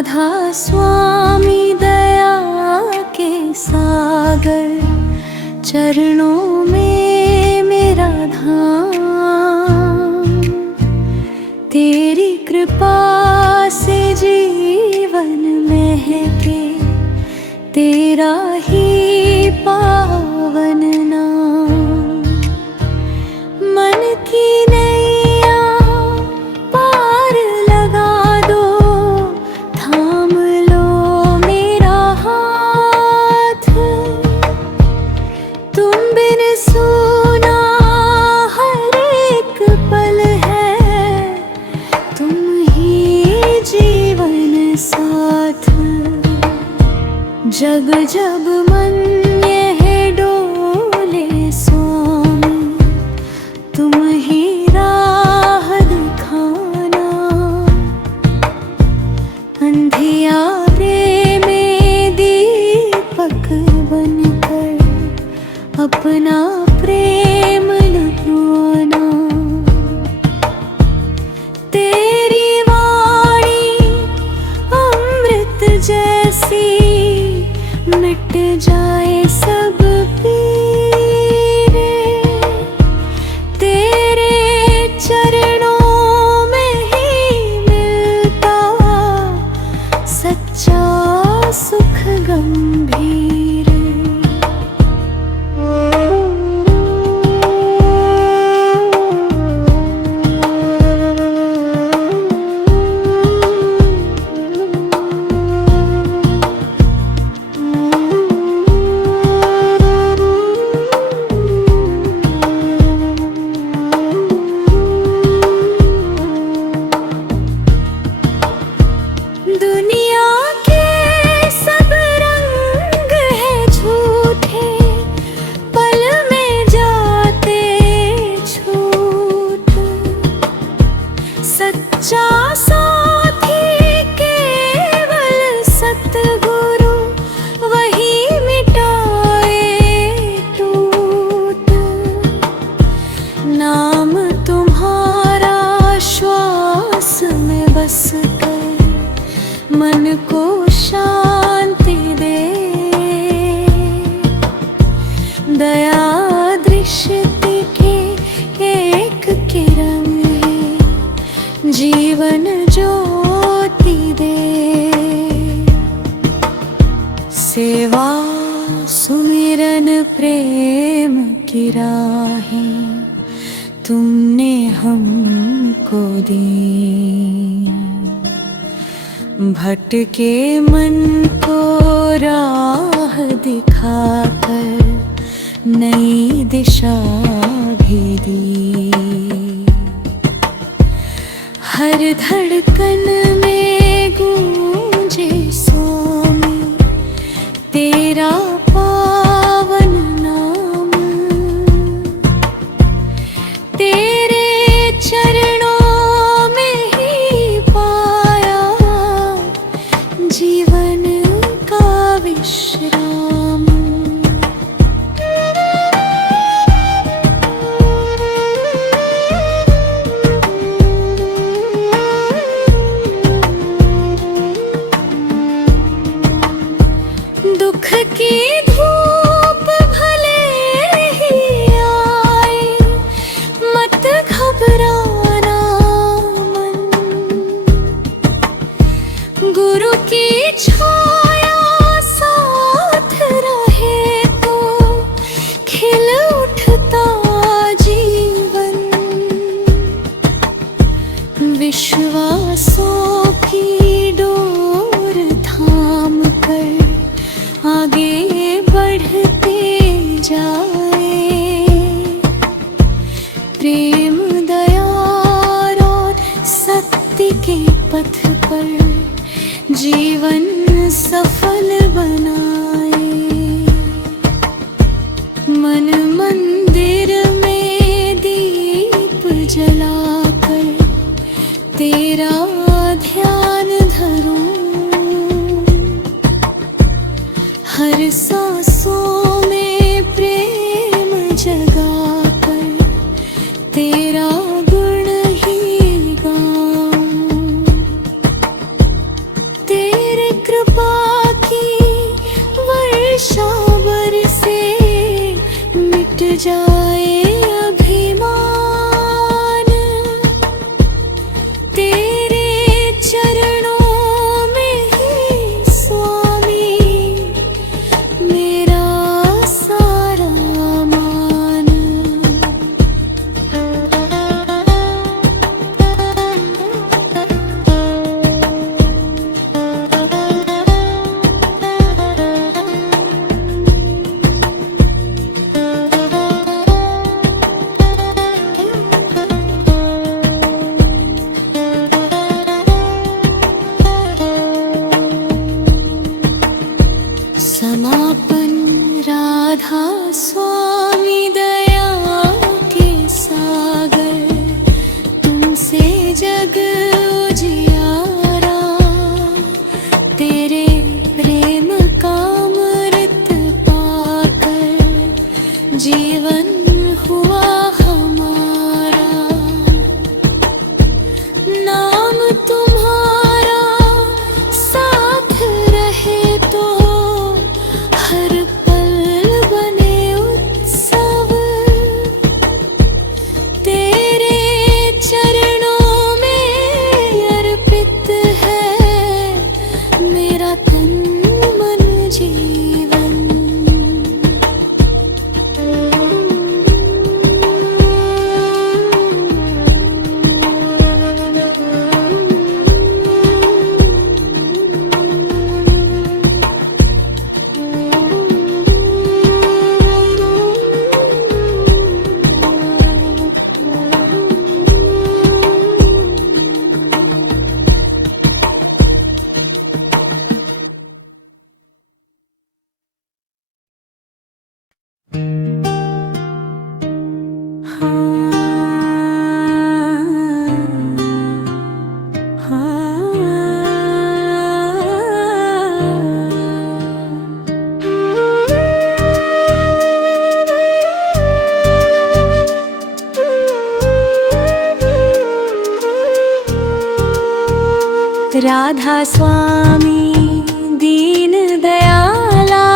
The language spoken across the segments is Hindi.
राधा स्वामी दया के सागर, चरणों में मेरा धाम। तेरी कृपा से जीवन महके, तेरा ही पावन नाम। मन की नैया पार लगा दो, थाम लो मेरा हाथ। तुम बिन सूना हर एक पल है, तुम ही जीवन साथ। जब जब मन यह डोले स्वामी, तुम ही राह दिखाना। अंधियारे में दीपक बनकर अपना प्रेम लुटाना। तेरी वाणी अमृत जैसी, मिट जाए सब पीरे। तेरे चरणों में ही मिलता सच्चा सुख गंभीर। दुनिया के सब रंग है झूठे, पल में जाते छूट। सच्चा साथी केवल सतगुरु, वही मिटाए टूट। नाम तुम्हारा श्वास में बस कर, मन को शांति दे। दया दृष्टि की एक किरण है, जीवन ज्योति दे। सेवा सुमिरन प्रेम की राहें तुमने हमको दी। भटके मन को राह दिखाकर नई दिशा भी दी। हर धड़कन में गूंजे स्वामी तेरा पावन नाम। तेरे चरणों में ही पाया जीवन का विश्राम। दुख की धूप भले ही आए, मत घबराना मन। गुरु की छाया साथ रहे तो खिल उठता जीवन। विश्वासों की डोर थाम कर आगे बढ़ते जाए। प्रेम दया और सत्य के पथ पर जीवन सफल बनाए। मन मंदिर में दीप जलाकर तेरा ध्यान धरूं। हर सांसों में प्रेम जगाकर तेरा गुण ही गाऊं। तेरे जग उजियारा, तेरे प्रेम का अमृत पाकर जीवन हुआ हमारा। नाम तुम्हारा साथ रहे तो हर पल बने उत्सव, तेरे चरणों में अर्पित है मेरा तन मन जीवन। राधा स्वामी दीन दयाला,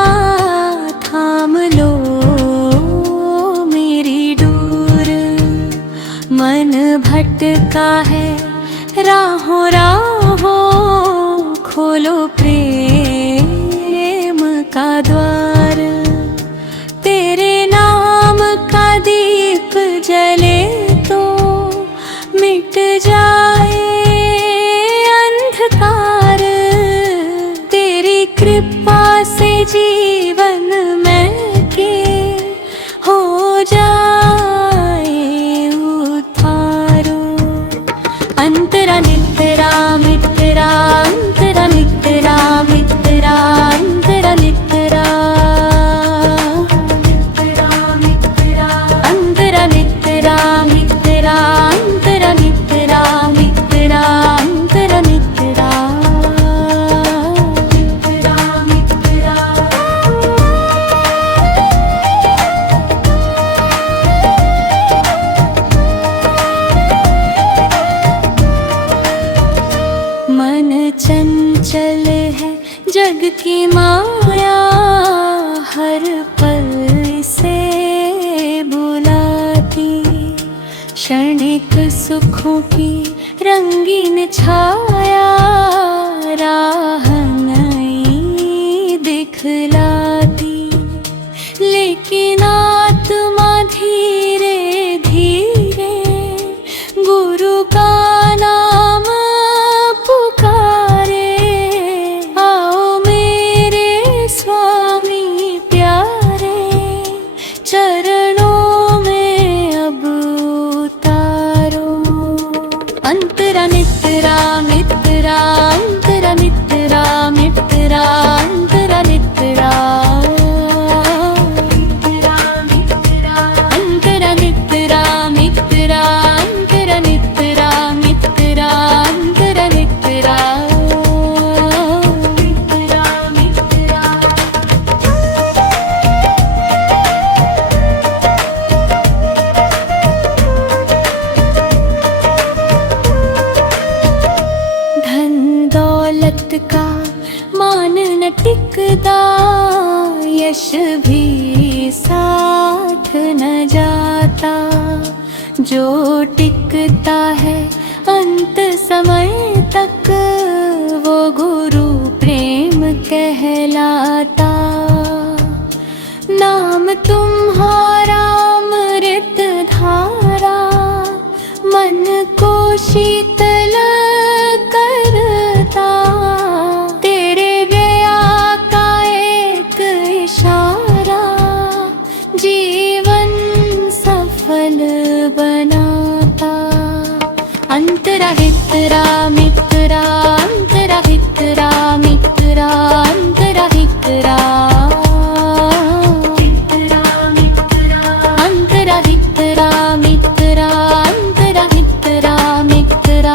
थाम लो मेरी डोर। मन भटका है राहों राहों, खोलो प्रेम का द्वार। तेरे नाम का दीप जले तो मिट जाए अंधकार, तेरी कृपा से जीवन में के हो जाए उद्धारो। अंतरा नितरा मित्रा, अंतरा मित्रा मित्रा, अंतरा नितरा अंतरा नितरा मित्रा, अंतरा नितरा मित्रा, अंतरा नितरा मित्रा। मन चंचल है जग की माया, हर पल से बुलाती। क्षणिक सुखों की रंगीन छाया, राह नई दिखलाती। लेकिन आत्मा धीरे धीरे गुरु का नाम पुकारे। आओ मेरे स्वामी प्यारे, चरणों में अब उतारो। अंतरा नितरा मित्रा, अंतरा नितरा मित्रा, अंतरा नितरा अंतरा नितरा मित्रा, अंतरा नितरा मित्रा, अंतरा नितरा मित्रा। धन दौलत का मान न टिकता, यश भी साथ न जाता। जो टिकता है अंत समय तक, वो गुरु प्रेम कहलाता। नाम तुम्हारा अमृत धारा, मन को शीतल करता। तेरे दया का एक इशारा, जीवन सफल बनाता। अंतरा हितरा मित्रा, अंतरा हितरा मित्रा, अंतरा हितरा अंतरा हितरा मित्रा, अंतरा हितरा मित्रा,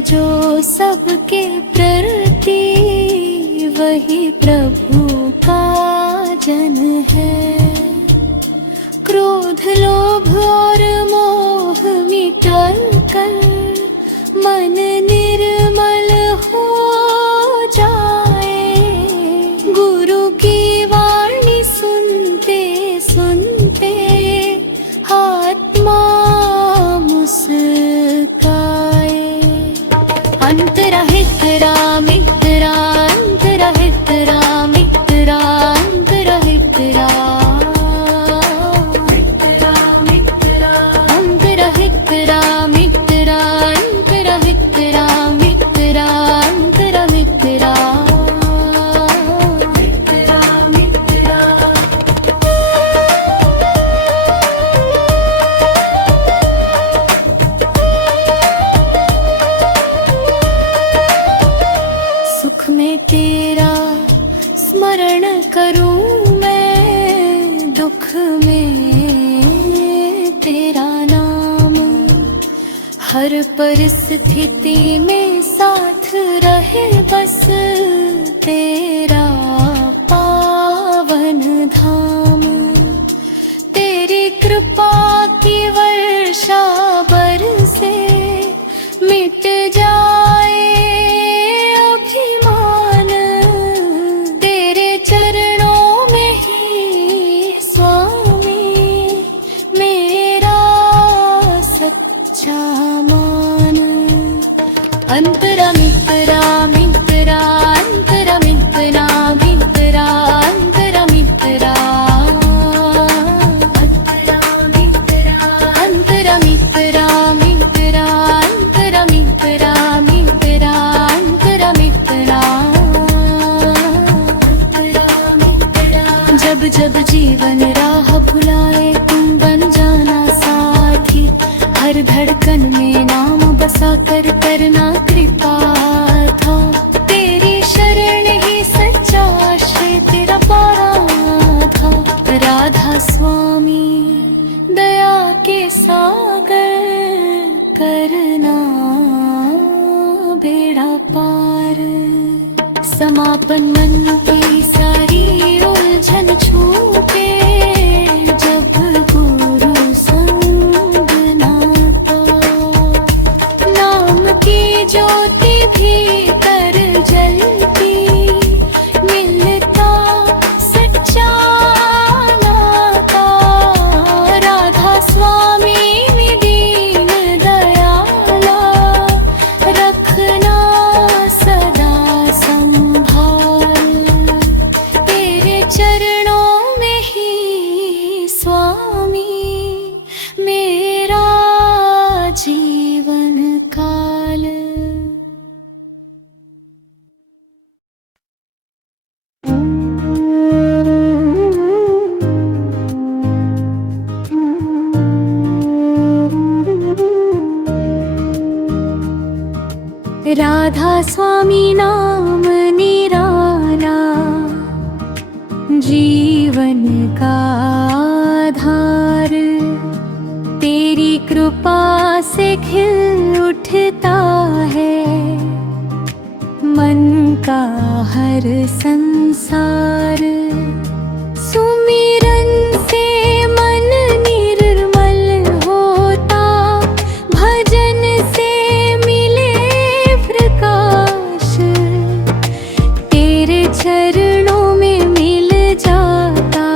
जो सबके प्रति, वही प्रभु का जन है। क्रोध लोभ और मोह मिटल कर मन निर्मल हो जाए। गुरु की वाणी सुनते सुनते आत्मा मुस्काए। अंतरहित राम मित्रा, अंतरहित राम मित्रा, अंतरहित राम मित्रा, अंतरहित राम मित्रा, अंतरहित राम मित्रा, अंतरहित राम मित्रा। सुख में तेरा स्मरण करूं मैं, दुख में तेरा नाम। हर परिस्थिति में साथ रहे बस तेरा पावन धाम। तेरी कृपा की वर्षा बरसे, मिट जाए अभिमान। तेरे चरणों में ही स्वामी मेरा सच्चा मान। अंतरा मित्रा मित्रा, अंतरा मित्रा मित्रा, अंतरा मित्रा, अंतरा मित्रा, अंतरा मित्रा मित्रा, अंतरा मित्रा मित्रा, अंतरा मित्रा, अंतरा मित्रा। जब जब जीवन राह भुलाए तुम बन जाना साथी। हर धड़कन में नाम बसा कर करना कृपा था। तेरी शरण ही सच्चा आश्रय तेरा पारा था। राधा स्वामी दया के सागर, करना बेड़ा पार। समापन मन की सारी उलझन छूटे, जब गुरु संग ना पाओ। नाम की ज्योति भीतर जलती, मिलता सच्चा नाता। राधा स्वामी दीन दयाला, रखना सदा संभाल। तेरे चरणों में ही स्वामी मेरा जीवन काल। राधा स्वामी नाम निराला, जीवन का आधार। तेरी कृपा से खिल उठता है मन का हर संसार। सुमिरन से मन निर्मल होता, भजन से मिले प्रकाश। तेरे चरणों में मिल जाता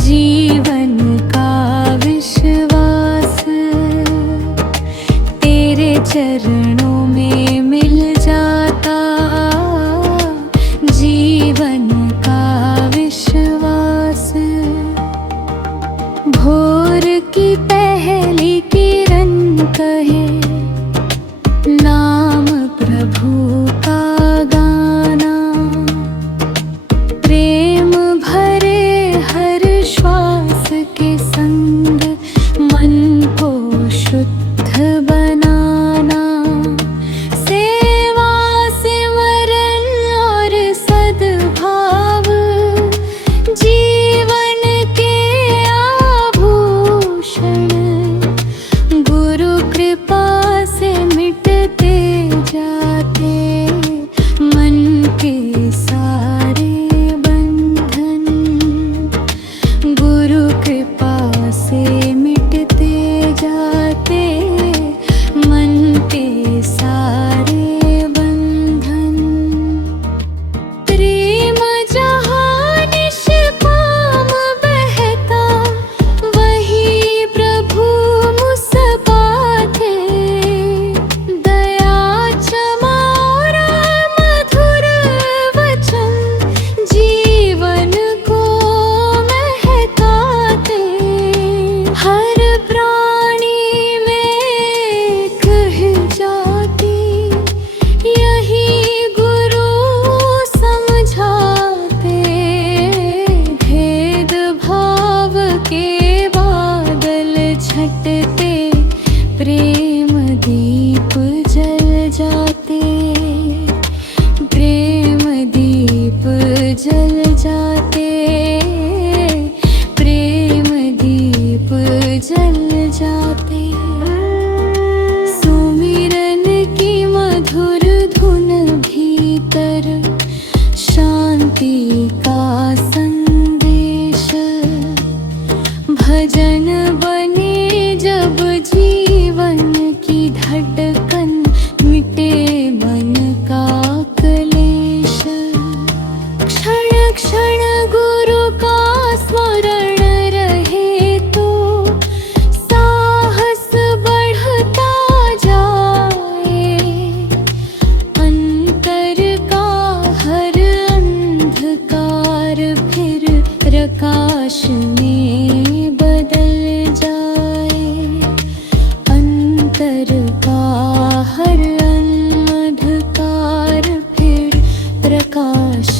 जीवन का विश्वास। तेरे चरणों में मिल जाता जीवन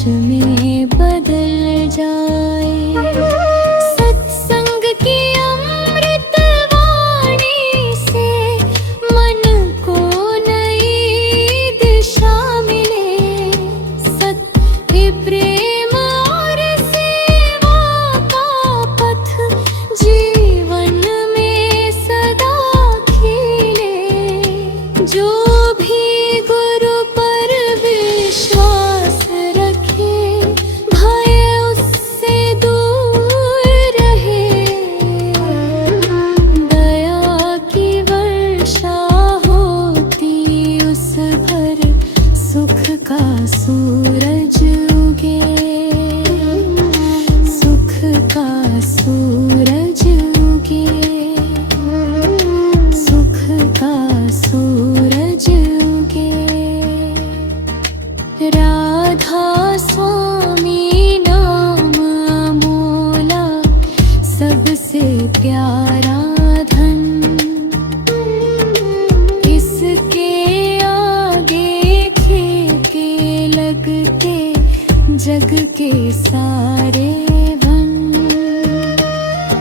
में बदल जाए। सत्संग की अमृत वाणी से मन को नई दिशा मिले। सत्य प्रेम और सेवा का पथ जीवन में सदा खिले। जो भी गुरु पर विश्वास रखे, भय उससे दूर रहे। दया की वर्षा होती उस पर, सुख का सूरज उगे। सुख का सूरज उगे। सुख का सूरज उगे। राधा स्वामी नाम अमोला, सबसे प्यारा धन। इसके आगे फीके लगते जग के सारे वन।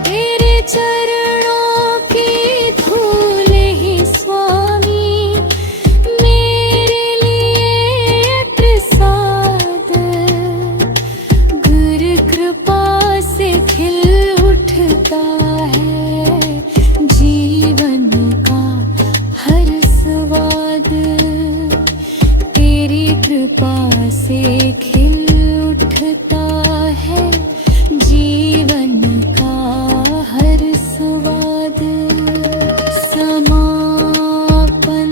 तेरे चरणों की धूल ही स्वामी मेरे लिए प्रसाद। गुरु कृपा से खिल उठता है जीवन का हर स्वाद। तेरी कृपा से खिल उठता है जीवन का हर स्वाद। समापन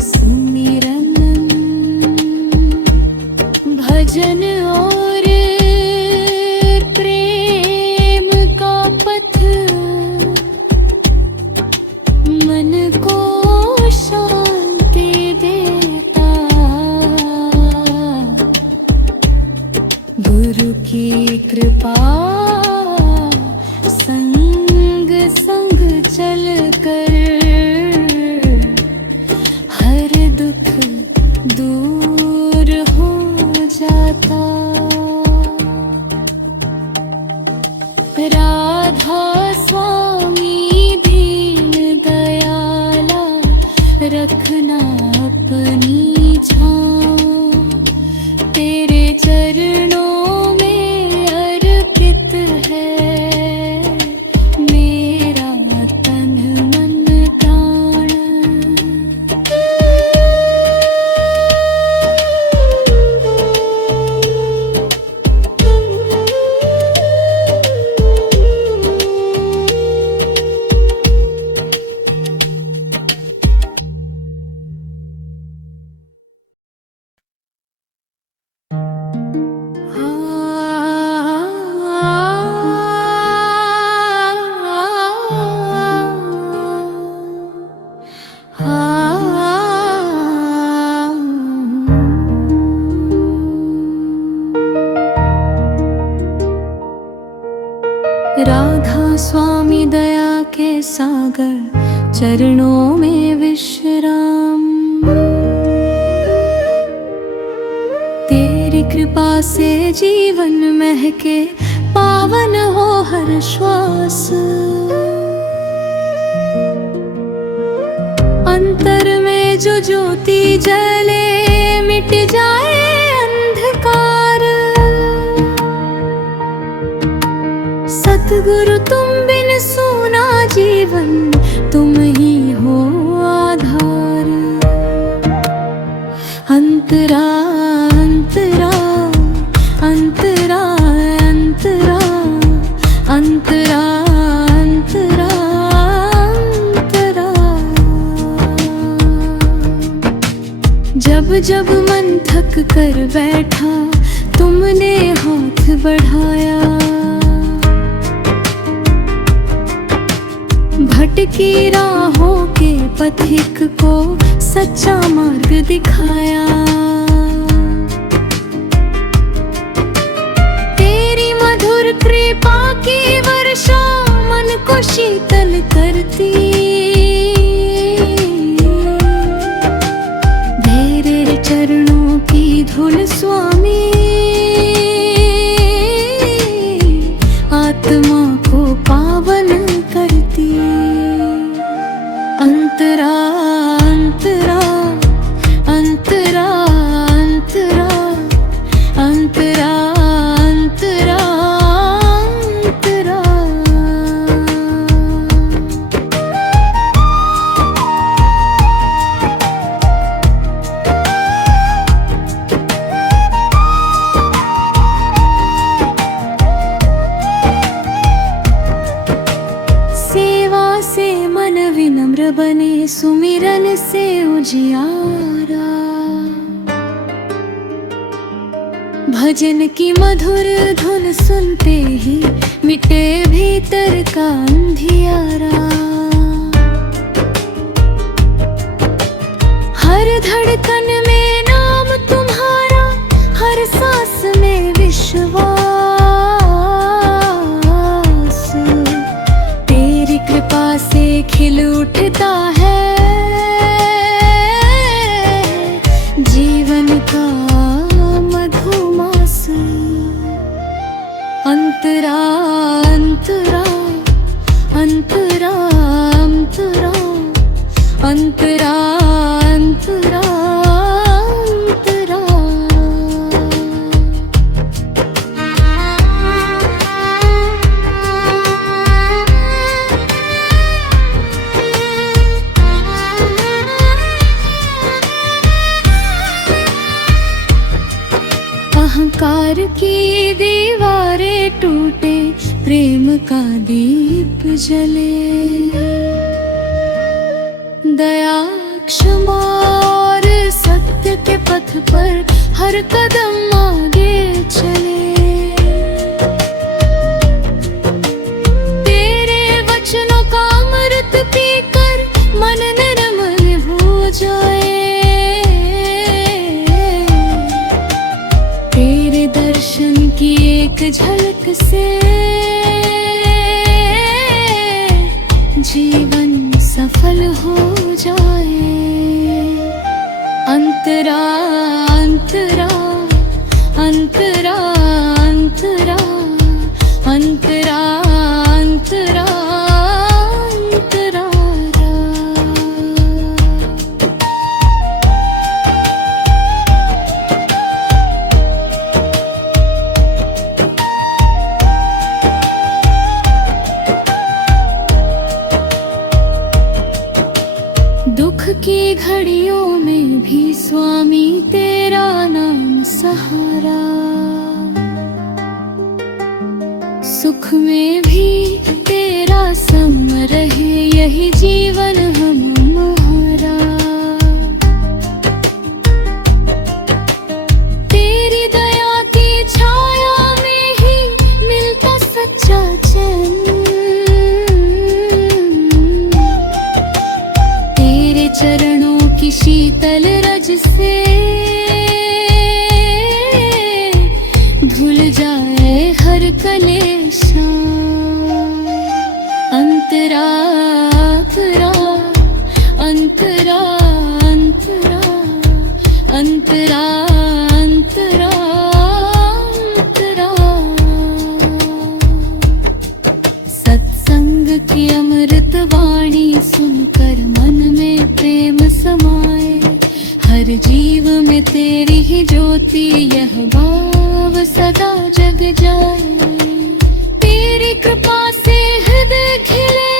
सुमिरन, भजन और प्रेम का पथ मन को शांति देता। गुरु की कृपा संग संग चल कर, हर दुख दूर हो जाता। राधा स्वामी दीन दयाला, रखना अपनी छाँव। तेरे चरणों में अर्पित है मेरा तन मन प्राण। राधा स्वामी दया के सागर, चरणों में विश्राम। तेरी कृपा से जीवन महके, पावन हो हर श्वास। अंतर में जो ज्योति जले, मिट जाए अंधकार। सतगुरु तुम बिन सूना जीवन, तुम ही हो आधार। अंतरा अंतरा अंतरा अंतरा अंतरा अंतरा अंतरा। जब जब मन थक कर बैठा, तुमने हाथ बढ़ाया। भटकी राहों के पथिक को सच्चा मार्ग दिखाया। तेरी मधुर कृपा की वर्षा मन को शीतल करती। तेरे चरण सुमिरन से उजियारा। भजन की मधुर धुन सुनते ही मिटे भीतर का अंधियारा। हर धड़कन में नाम तुम्हारा, हर सांस में विश्वास। तेरी कृपा से खिल उठता है जीवन का मधुमास। अंतरा अंतरा अंतरा अंतरा अंतरा अंतरा अंतरा। अहंकार की दीवारें टूटे, प्रेम का दीप जले। दया क्षमा और सत्य के पथ पर हर कदम आगे चले। तेरे वचनों का अमृत पीकर मन निर्मल हो जाए। तेरे दर्शन की एक झलक से जीवन सफल हो जाए। अंतरा अंतरा अंतरा अंतरा अंतरा अंतरा अंतरा। दुख की घड़ियों में भी स्वामी तेरा नाम सहारा। सुख में भी तेरा संग रहे, यही जीवन हमारा। तेरी दया की छाया में ही मिलता सच्चा चैन। चरणों की शीतल रज से धुल जाए हर कलेशा। अंतरा अंतरा अंतरा अंतरा अंतरा अंतरा। सत्संग की अमृत वाणी सुनकर मन में प्रेम समाए। हर जीव में तेरी ही ज्योति, यह भाव सदा जग जाए। तेरी कृपा से हृदय खिले,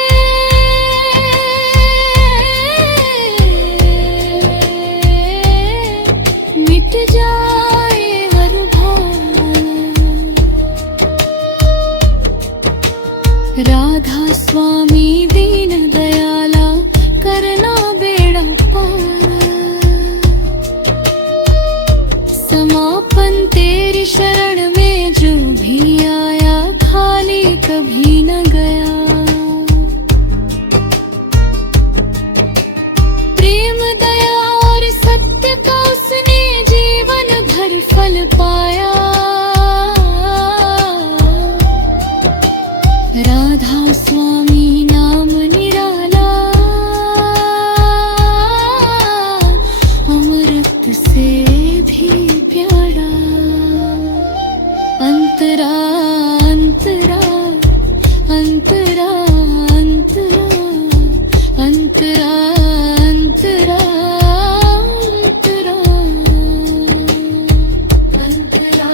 मिट जाए हर भाव। राधा स्वामी दीन दयाला, करना बेड़ा पार। समापन तेरी शरण में जो भी आया, खाली कभी न गया। प्रेम दया और सत्य का उसने जीवन भर फल पाया। राधा स्वामी नाम निराला, अमृत से भी प्यारा। अंतरा अंतरा अंतरा अंतरा अंतरा अंतरा अंतरा अंतरा।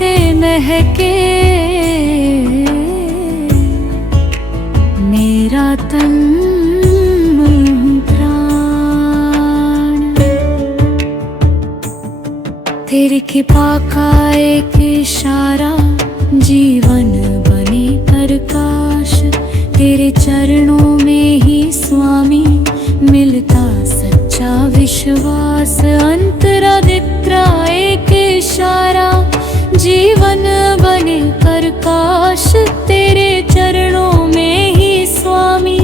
से महके मेरा तन प्राण। तेरी कृपा का एक इशारा जीवन बने प्रकाश। तेरे चरणों में ही स्वामी मिलता सच्चा विश्वास। अंतरादित्रा एक इशारा जीवन बने प्रकाश। तेरे चरणों में ही स्वामी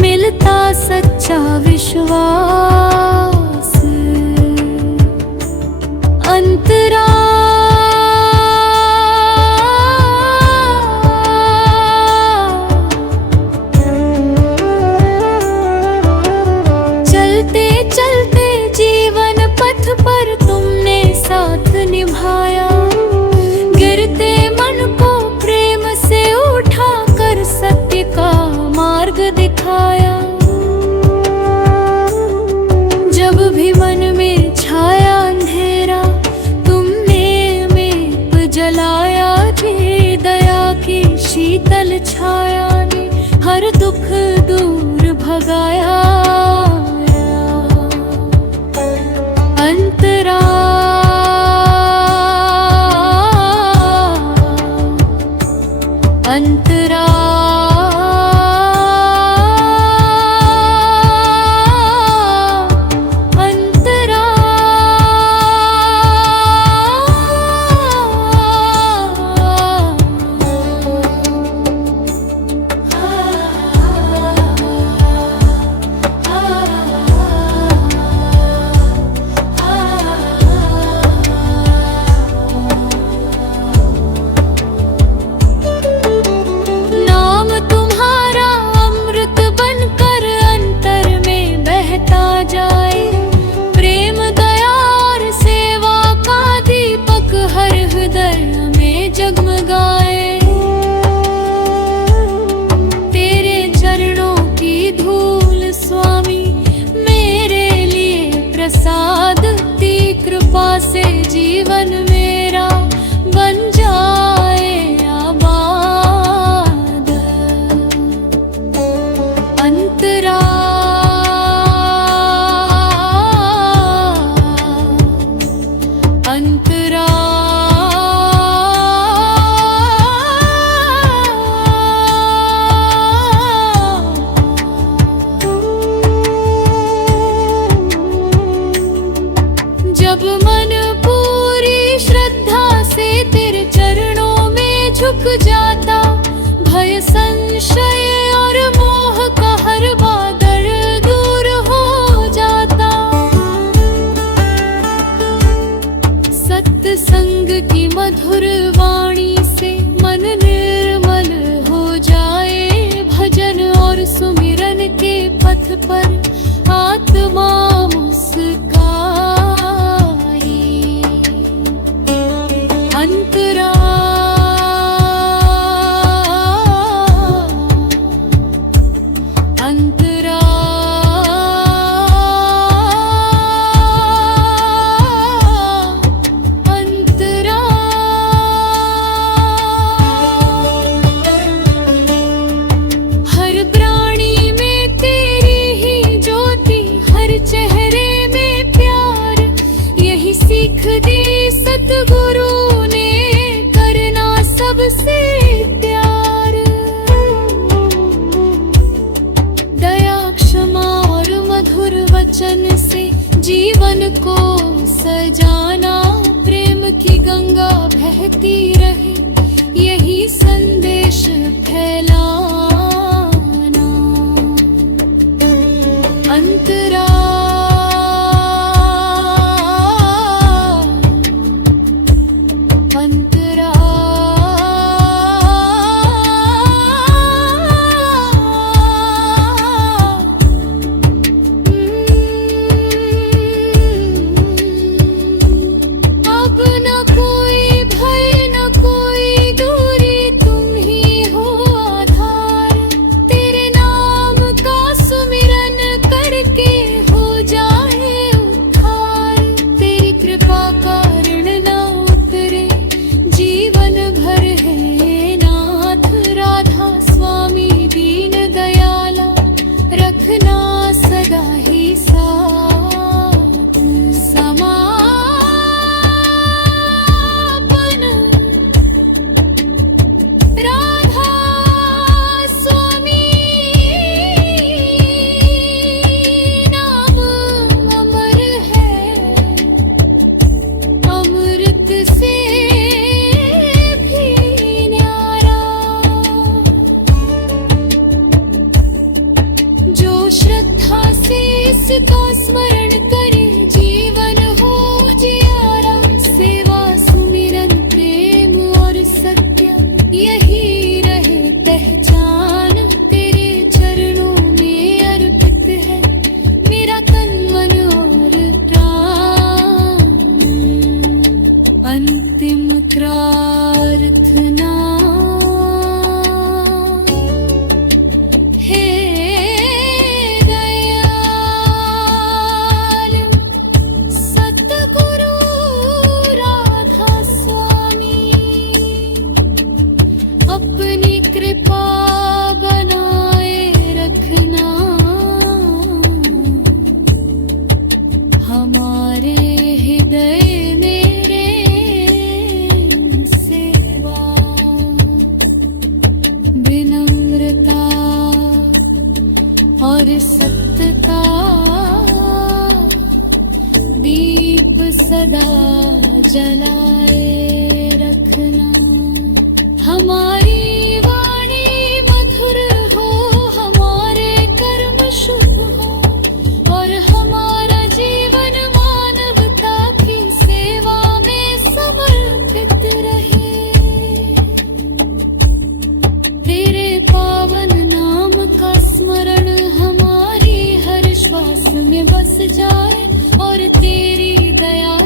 मिलता सच्चा विश्वास। अंतरा निभाया। गिरते मन को प्रेम से उठा कर सत्य का मार्ग दिखाया। जब भी मन में छाया अंधेरा तुमने में जलाया। थे दया की शीतल छाया ने हर दुख दूर भगाया। अंतरा अंतरा अंतरा जगमगाए। तेरे चरणों की धूल स्वामी मेरे लिए प्रसाद। ती कृपा से जीवन मेरा बन जाए आबाद। अंतरा अंतरा जब मन पूरी श्रद्धा से तेरे चरणों में झुक जाता। भय संशय और मोह का हर बादल दूर हो जाता। सत्संग की मधुर वाणी से मन निर्मल हो जाए। भजन और सुमिरन के पथ पर आत्मा अंतरा अंतरा अंतरा हर प्राणी में तेरी ही ज्योति। हर चेहरे में प्यार। यही सीख दी सतगुरु सबसे प्यार। दया क्षमा और मधुर वचन से जीवन को सजाना। प्रेम की गंगा बहती रहे यही संदेश फैलाना। अंतरा अंतरा के श्रद्धा से इसका स्मरण करे, जीवन हो जियारा। सेवा सुमिरन प्रेम और सत्य, यही रहे पहचान। तेरे चरणों में अर्पित है मेरा तन मन और प्राण। अंतिम प्रार्थना, हे दयाल सतगुरु राधा स्वामी, अपनी कृपा बनाए रखना। हमारे हृदय मेरे सेवा, विनम्रता और सत्य का दीप सदा जलाए रखना। हमारी वाणी मधुर हो, हमारे कर्म शुभ हो, और हमारा जीवन मानवता की सेवा में समर्पित रहे। तेरे पावन नाम का स्मरण हमारी हर श्वास में बस जाए, और तेरी दया